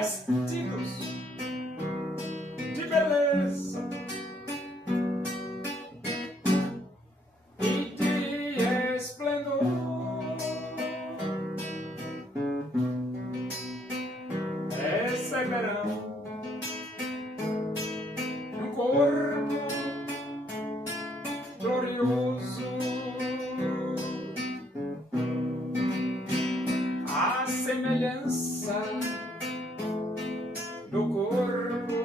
vestidos de beleza e de esplendor. Receberão um corpo glorioso, a semelhança do corpo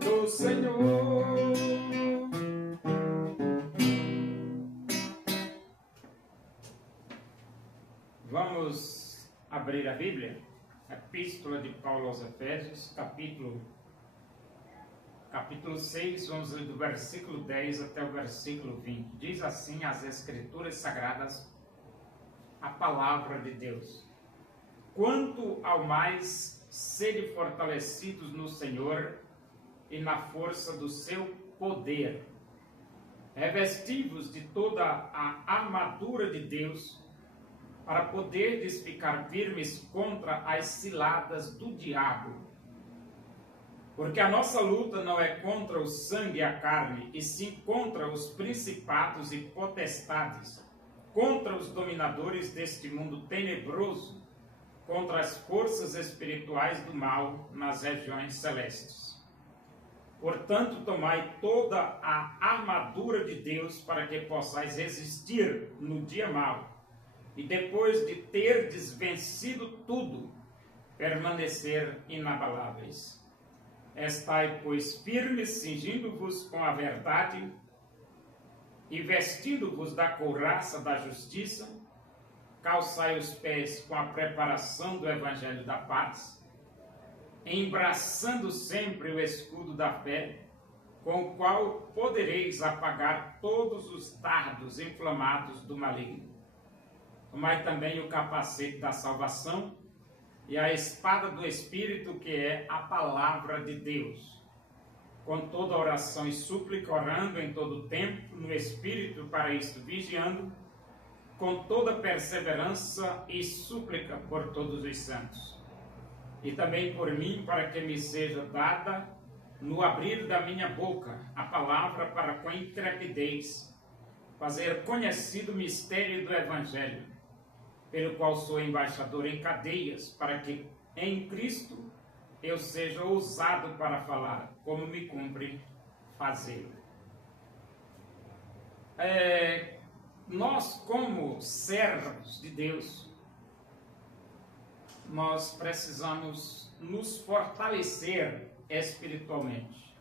do Senhor. Vamos abrir a Bíblia, Epístola de Paulo aos Efésios, capítulo 6, vamos ler do versículo 10 até o versículo 20. Diz assim as Escrituras Sagradas, a palavra de Deus: quanto ao mais, sede fortalecidos no Senhor e na força do seu poder, revesti-vos de toda a armadura de Deus, para poderdes ficar firmes contra as ciladas do diabo. Porque a nossa luta não é contra o sangue e a carne, e sim contra os principados e potestades, contra os dominadores deste mundo tenebroso, contra as forças espirituais do mal nas regiões celestes. Portanto, tomai toda a armadura de Deus para que possais resistir no dia mau, e depois de terdes vencido tudo, permanecer inabaláveis. Estai, pois, firmes, cingindo-vos com a verdade e vestindo-vos da couraça da justiça, calçai os pés com a preparação do evangelho da paz, embraçando sempre o escudo da fé, com o qual podereis apagar todos os dardos inflamados do maligno. Tomai também o capacete da salvação e a espada do Espírito, que é a palavra de Deus, com toda oração e súplica, orando em todo tempo no Espírito, para isto vigiando, com toda perseverança e súplica por todos os santos. E também por mim, para que me seja dada, no abrir da minha boca, a palavra para com intrepidez fazer conhecido o mistério do Evangelho, pelo qual sou embaixador em cadeias, para que em Cristo eu seja ousado para falar, como me cumpre fazê-lo. Nós, como servos de Deus, nós precisamos nos fortalecer espiritualmente.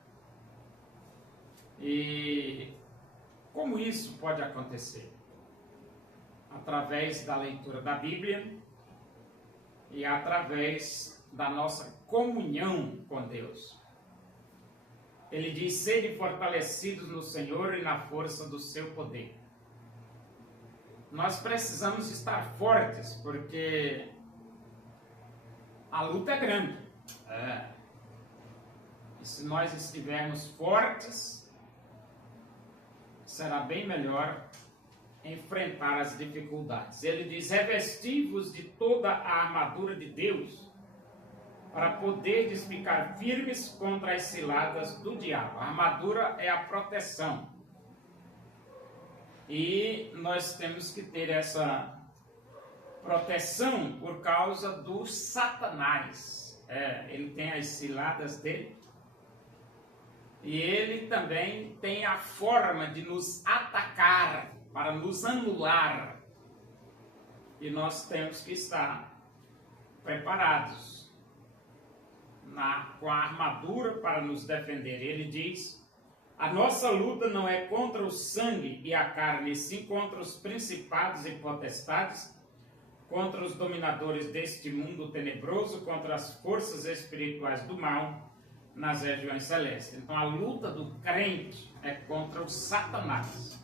E como isso pode acontecer? Através da leitura da Bíblia e através da nossa comunhão com Deus. Ele diz: sede fortalecidos no Senhor e na força do seu poder. Nós precisamos estar fortes, porque a luta é grande. E se nós estivermos fortes, será bem melhor enfrentar as dificuldades. Ele diz: revesti-vos de toda a armadura de Deus, para poderdes ficar firmes contra as ciladas do diabo. A armadura é a proteção. E nós temos que ter essa proteção por causa do Satanás. Ele tem as ciladas dele. E ele também tem a forma de nos atacar, para nos anular, e nós temos que estar preparados com a armadura para nos defender. Ele diz: a nossa luta não é contra o sangue e a carne, sim contra os principados e potestades, contra os dominadores deste mundo tenebroso, contra as forças espirituais do mal nas regiões celestes. Então a luta do crente é contra o Satanás.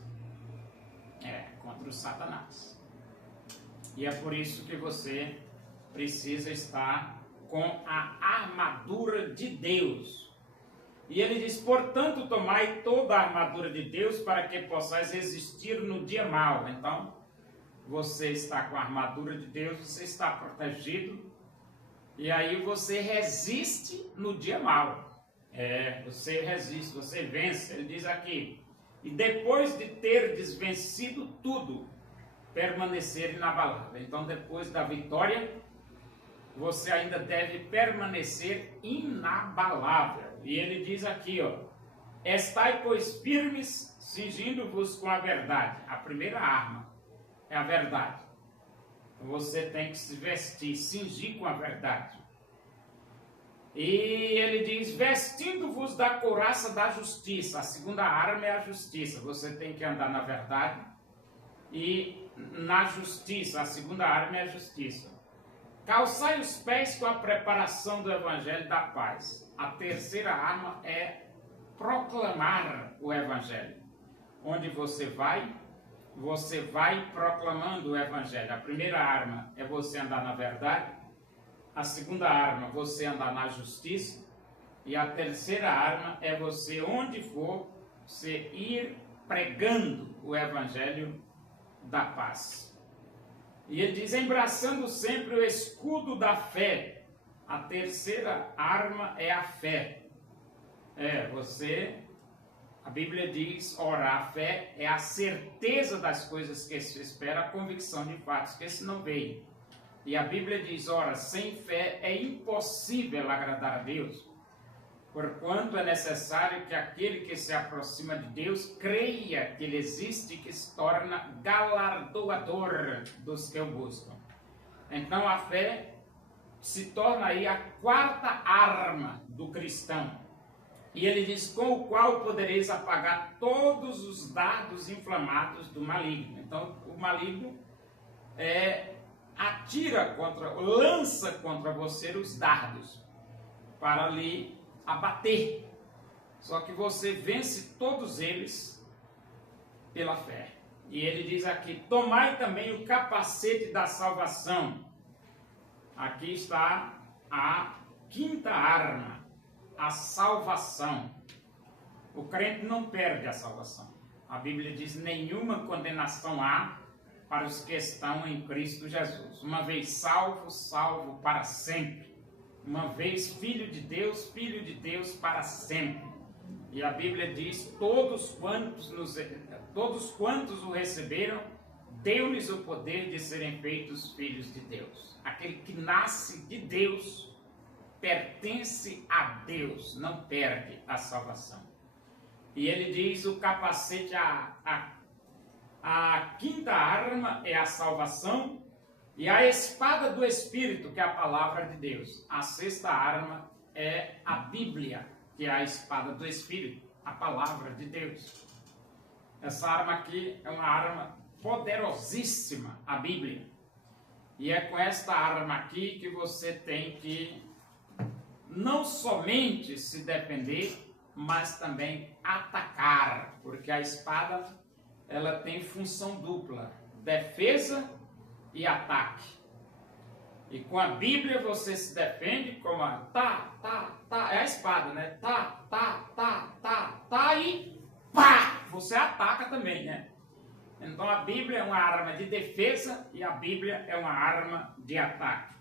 Contra o Satanás. E é por isso que você precisa estar com a armadura de Deus. E ele diz: portanto, tomai toda a armadura de Deus, para que possais resistir no dia mau. Então, você está com a armadura de Deus, você está protegido E aí você resiste no dia mau. Você resiste, você vence. Ele diz aqui, e depois de ter desvencido tudo, permanecer inabalável. Então, depois da vitória, você ainda deve permanecer inabalável. E ele diz aqui, ó, estai, pois, firmes, cingindo-vos com a verdade. A primeira arma é a verdade. Você tem que se vestir, cingir com a verdade. E ele diz, vestindo-vos da couraça da justiça. A segunda arma é a justiça. Você tem que andar na verdade e na justiça. A segunda arma é a justiça. Calçai os pés com a preparação do evangelho da paz. A terceira arma é proclamar o evangelho. Onde você vai proclamando o evangelho. A primeira arma é você andar na verdade. A segunda arma, você andar na justiça. E a terceira arma é você, onde for, você ir pregando o evangelho da paz. E ele diz, embraçando sempre o escudo da fé. A terceira arma é a fé. A Bíblia diz, ora, a fé é a certeza das coisas que se espera, a convicção de fatos que se não veem. E a Bíblia diz, ora, sem fé é impossível agradar a Deus, porquanto é necessário que aquele que se aproxima de Deus creia que Ele existe e que se torna galardoador dos que o buscam. Então a fé se torna aí a quarta arma do cristão. E ele diz, com o qual podereis apagar todos os dardos inflamados do maligno. Então o maligno lança contra você os dardos para lhe abater. Só que você vence todos eles pela fé. E ele diz aqui, tomai também o capacete da salvação. Aqui está a quinta arma, a salvação. O crente não perde a salvação. A Bíblia diz, nenhuma condenação há para os que estão em Cristo Jesus. Uma vez salvo, salvo para sempre. Uma vez filho de Deus para sempre. E a Bíblia diz, todos quantos o receberam, deu-lhes o poder de serem feitos filhos de Deus. Aquele que nasce de Deus, pertence a Deus, não perde a salvação. E ele diz, o capacete, a quinta arma é a salvação, e a espada do Espírito, que é a palavra de Deus. A sexta arma é a Bíblia, que é a espada do Espírito, a palavra de Deus. Essa arma aqui é uma arma poderosíssima, a Bíblia. E é com esta arma aqui que você tem que não somente se defender, mas também atacar, porque a espada ela tem função dupla, defesa e ataque. E com a Bíblia você se defende como a é a espada, né? E pá! Você ataca também, né? Então a Bíblia é uma arma de defesa e a Bíblia é uma arma de ataque.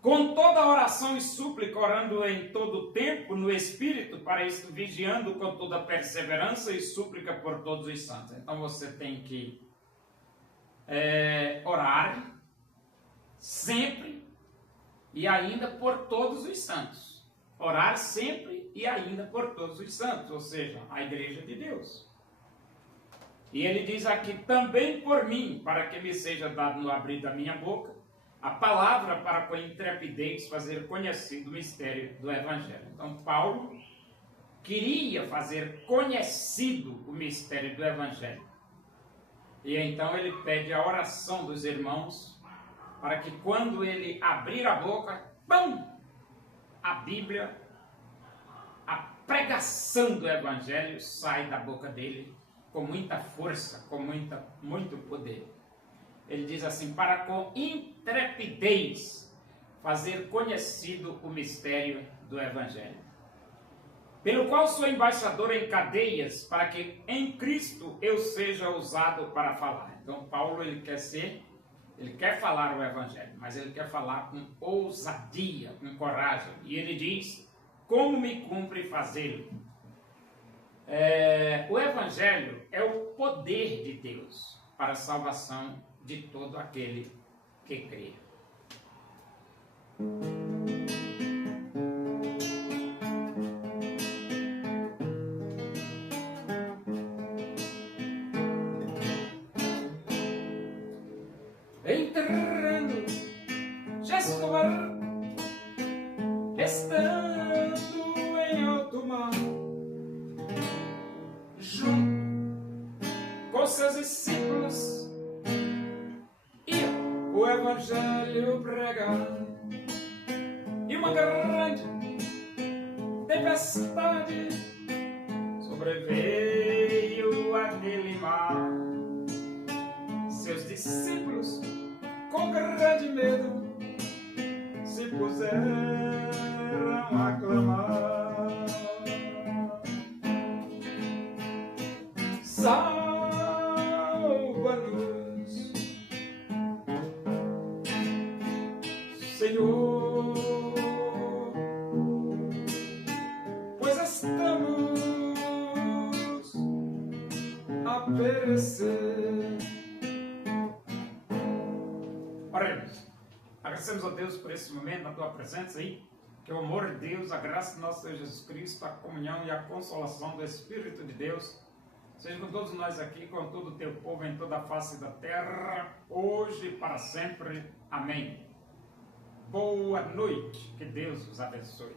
Com toda oração e súplica, orando em todo o tempo no Espírito, para isto vigiando com toda perseverança e súplica por todos os santos. Então você tem que orar sempre e ainda por todos os santos. Orar sempre e ainda por todos os santos, ou seja, a igreja de Deus. E ele diz aqui, também por mim, para que me seja dado no abrir da minha boca, a palavra para com intrepidez fazer conhecido o mistério do Evangelho. Então Paulo queria fazer conhecido o mistério do Evangelho. E então ele pede a oração dos irmãos, para que quando ele abrir a boca, pam! A Bíblia, a pregação do Evangelho sai da boca dele com muita força, com muito poder. Ele diz assim, para com intrepidez fazer conhecido o mistério do Evangelho, pelo qual sou embaixador em cadeias, para que em Cristo eu seja usado para falar. Então Paulo ele quer ser Ele quer falar o Evangelho, mas ele quer falar com ousadia, com coragem. E ele diz, como me cumpre fazê-lo? O Evangelho é o poder de Deus para a salvação de todo aquele que crê. Enterrando Jesus do mar, estando em alto mar, junto com seus discípulos, ia o Evangelho pregar, e uma grande tempestade sobreveio àquele mar. Seus discípulos, com grande medo, se puseram a clamar: salva-nos, Senhor, pois estamos a perecer. Oremos. Agradecemos a Deus por esse momento, na tua presença aí, que o amor de Deus, a graça do nosso Senhor Jesus Cristo, a comunhão e a consolação do Espírito de Deus seja com todos nós aqui, com todo o teu povo em toda a face da terra, hoje e para sempre. Amém. Boa noite. Que Deus os abençoe.